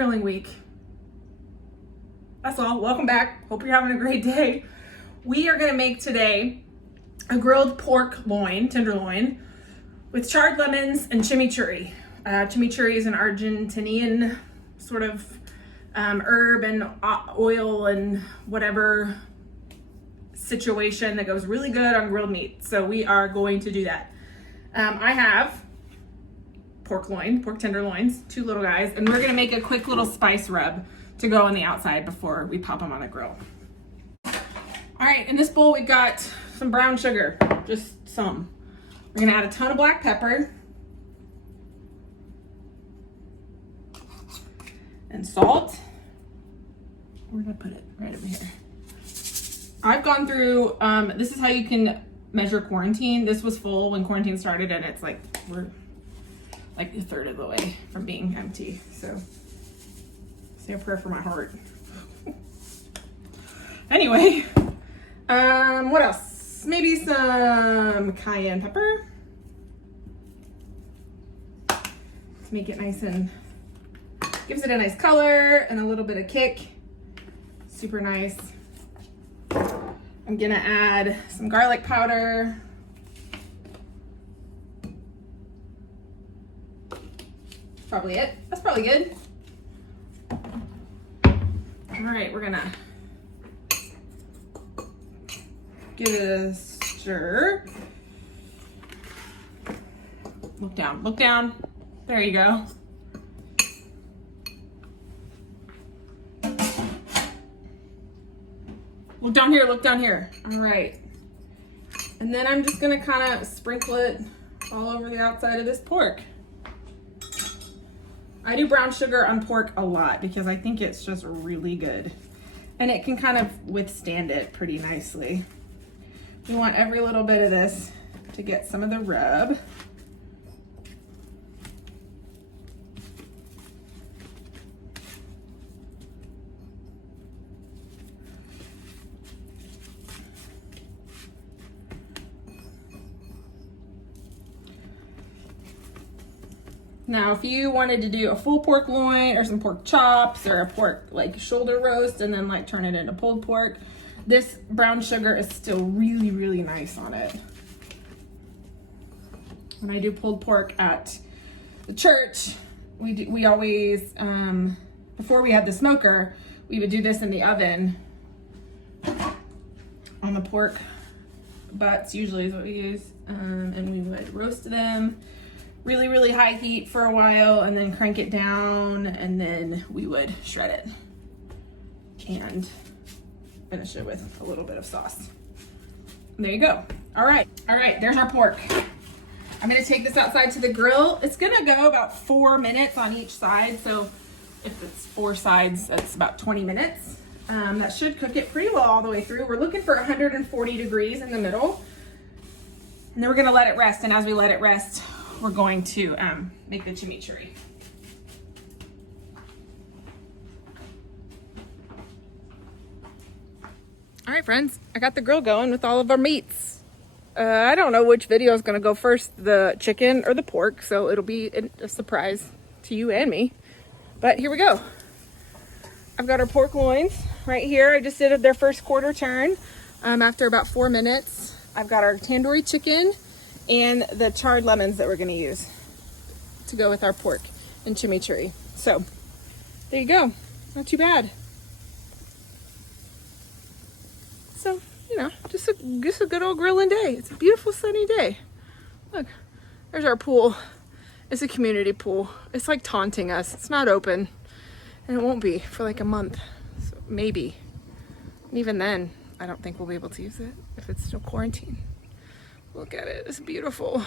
grilling week. That's all. Welcome back. Hope you're having a great day. We are gonna make today a grilled pork loin, tenderloin, with charred lemons and chimichurri. Chimichurri is an Argentinian sort of herb and oil and whatever situation that goes really good on grilled meat. So we are going to do that. I have pork tenderloins, 2 little guys, and we're gonna make a quick little spice rub to go on the outside before we pop them on a grill. All right, in this bowl we've got some brown sugar, just some. We're gonna add a ton of black pepper and salt. Where did I put it? Right over here. I've gone through, this is how you can measure quarantine. This was full when quarantine started, and it's like, we're like a third of the way from being empty. So say a prayer for my heart. Anyway, what else? Maybe some cayenne pepper to make it nice and gives it a nice color and a little bit of kick. Super nice. I'm gonna add some garlic powder. Probably it. That's probably good. All right, we're gonna give it a stir. Look down, look down. There you go. Look down here, look down here. All right. And then I'm just gonna kind of sprinkle it all over the outside of this pork. I do brown sugar on pork a lot because I think it's just really good. And it can kind of withstand it pretty nicely. We want every little bit of this to get some of the rub. Now, if you wanted to do a full pork loin or some pork chops or a pork like shoulder roast and then like turn it into pulled pork, this brown sugar is still really, really nice on it. When I do pulled pork at the church, we always, before we had the smoker, we would do this in the oven on the pork butts, usually is what we use, and we would roast them really, really high heat for a while and then crank it down, and then we would shred it and finish it with a little bit of sauce. And there you go. All right, there's our pork. I'm gonna take this outside to the grill. It's gonna go about 4 minutes on each side. So if it's 4 sides, that's about 20 minutes. That should cook it pretty well all the way through. We're looking for 140 degrees in the middle. And then we're gonna let it rest. And as we let it rest, we're going to make the chimichurri. All right, friends, I got the grill going with all of our meats. I don't know which video is gonna go first, the chicken or the pork, so it'll be a surprise to you and me. But here we go. I've got our pork loins right here. I just did their first quarter turn after about 4 minutes. I've got our tandoori chicken and the charred lemons that we're gonna use to go with our pork and chimichurri. So there you go, not too bad. So, you know, just a good old grilling day. It's a beautiful sunny day. Look, there's our pool. It's a community pool. It's like taunting us. It's not open, and it won't be for like a month, so maybe. And even then, I don't think we'll be able to use it if it's still quarantine. Look at it, it's beautiful.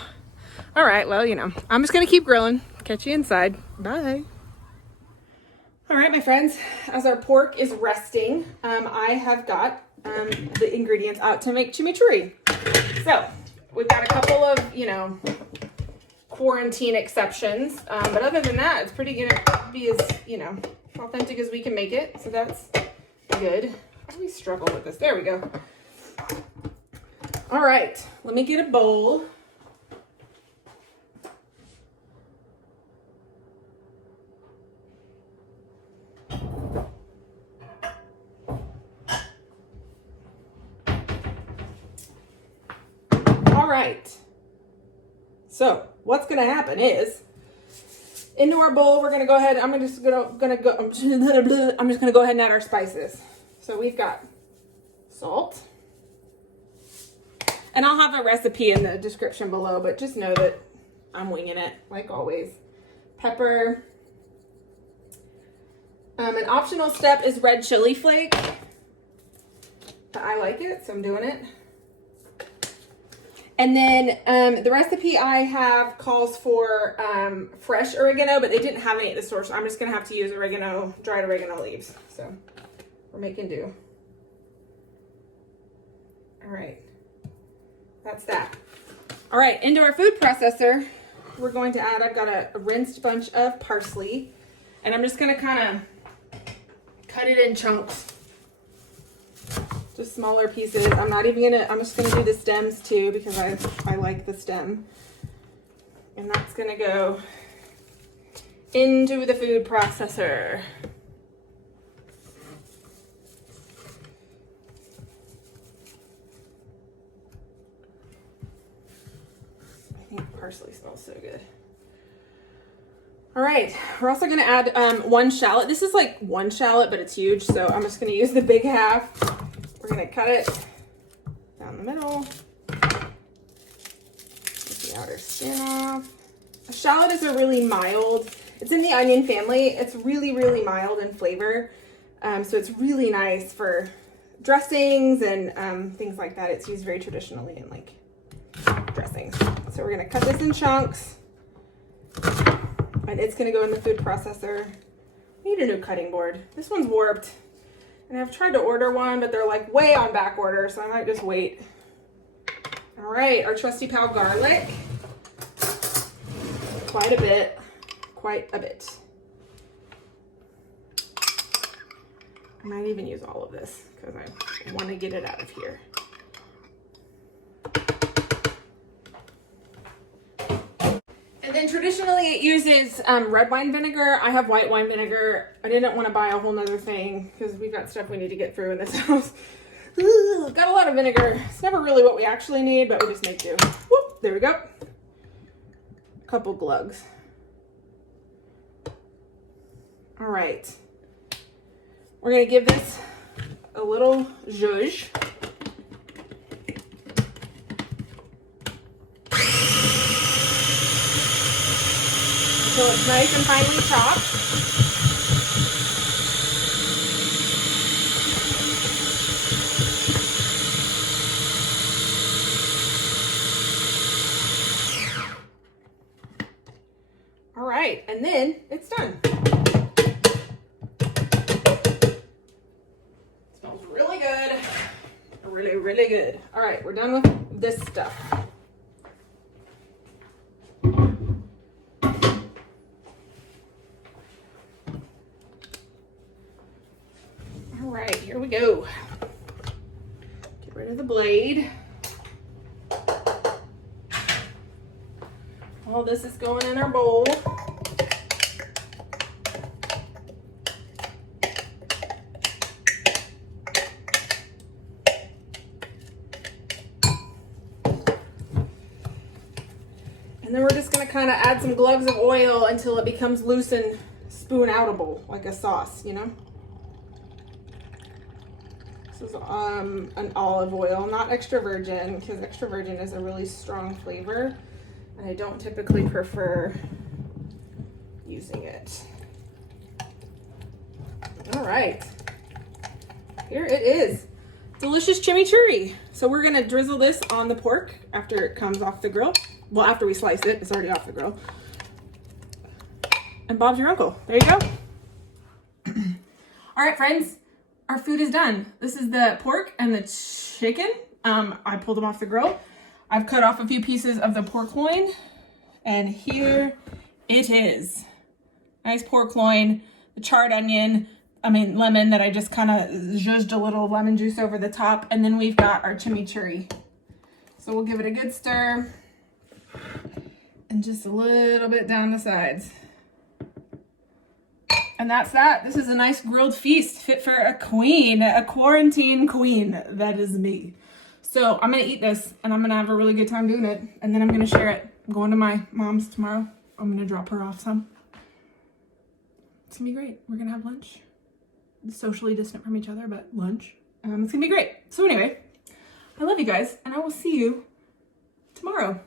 All right, well, you know, I'm just gonna keep grilling. Catch you inside, bye. All right, my friends, as our pork is resting, I have got the ingredients out to make chimichurri. So we've got a couple of, you know, quarantine exceptions, but other than that, it's pretty gonna be as, you know, authentic as we can make it. So that's good. How do we struggle with this? There we go. All right, let me get a bowl. right. So what's gonna happen is, into our bowl, we're gonna go ahead. I'm just gonna go ahead and add our spices. So we've got salt, and I'll have a recipe in the description below, but just know that I'm winging it like always. Pepper. An optional step is red chili flake. I like it, so I'm doing it. And then the recipe I have calls for fresh oregano, but they didn't have any at the store, so I'm just gonna have to use oregano, dried oregano leaves. So we're making do. All right, that's that. All right, into our food processor, we're going to add, I've got a rinsed bunch of parsley, and I'm just gonna kind of cut it in chunks. Just smaller pieces. I'm just gonna do the stems too because I like the stem. And that's gonna go into the food processor. I think parsley smells so good. All right, we're also gonna add one shallot. This is like one shallot, but it's huge, so I'm just gonna use the big half. We're gonna cut it down the middle. Get the outer skin off. A shallot is a really mild, it's in the onion family. It's really, really mild in flavor. So it's really nice for dressings and things like that. It's used very traditionally in like dressings. So we're gonna cut this in chunks. And it's gonna go in the food processor. I need a new cutting board. This one's warped. And I've tried to order one, but they're like way on back order, so I might just wait. All right, our trusty pal garlic. Quite a bit. I might even use all of this because I want to get it out of here. And then traditionally it uses red wine vinegar. I have white wine vinegar. I didn't want to buy a whole nother thing because we've got stuff we need to get through in this house. Ooh, got a lot of vinegar. It's never really what we actually need, but we just make do. Whoop, there we go. A couple glugs. All right. We're gonna give this a little zhuzh. Until it's nice and finely chopped. All right, and then it's done. Smells really good. Really, really good. All right, we're done with this stuff. All right, here we go. Get rid of the blade. All this is going in our bowl. And then we're just gonna kind of add some gloves of oil until it becomes loose and spoon-outable, like a sauce, you know? This is an olive oil, not extra virgin, because extra virgin is a really strong flavor. And I don't typically prefer using it. All right, here it is. Delicious chimichurri. So we're gonna drizzle this on the pork after it comes off the grill. Well, after we slice it, it's already off the grill. And Bob's your uncle. There you go. All right, friends, our food is done. This is the pork and the chicken. I pulled them off the grill. I've cut off a few pieces of the pork loin, and here it is. Nice pork loin, the charred lemon that I just kind of zhuzhed a little lemon juice over the top, and then we've got our chimichurri. So we'll give it a good stir, and just a little bit down the sides. And that's that. This is a nice grilled feast fit for a queen, a quarantine queen. That is me. So I'm gonna eat this and I'm gonna have a really good time doing it. And then I'm gonna share it. I'm going to my mom's tomorrow. I'm gonna drop her off some. It's gonna be great. We're gonna have lunch. Socially distant from each other, but lunch. It's gonna be great. So anyway, I love you guys and I will see you tomorrow.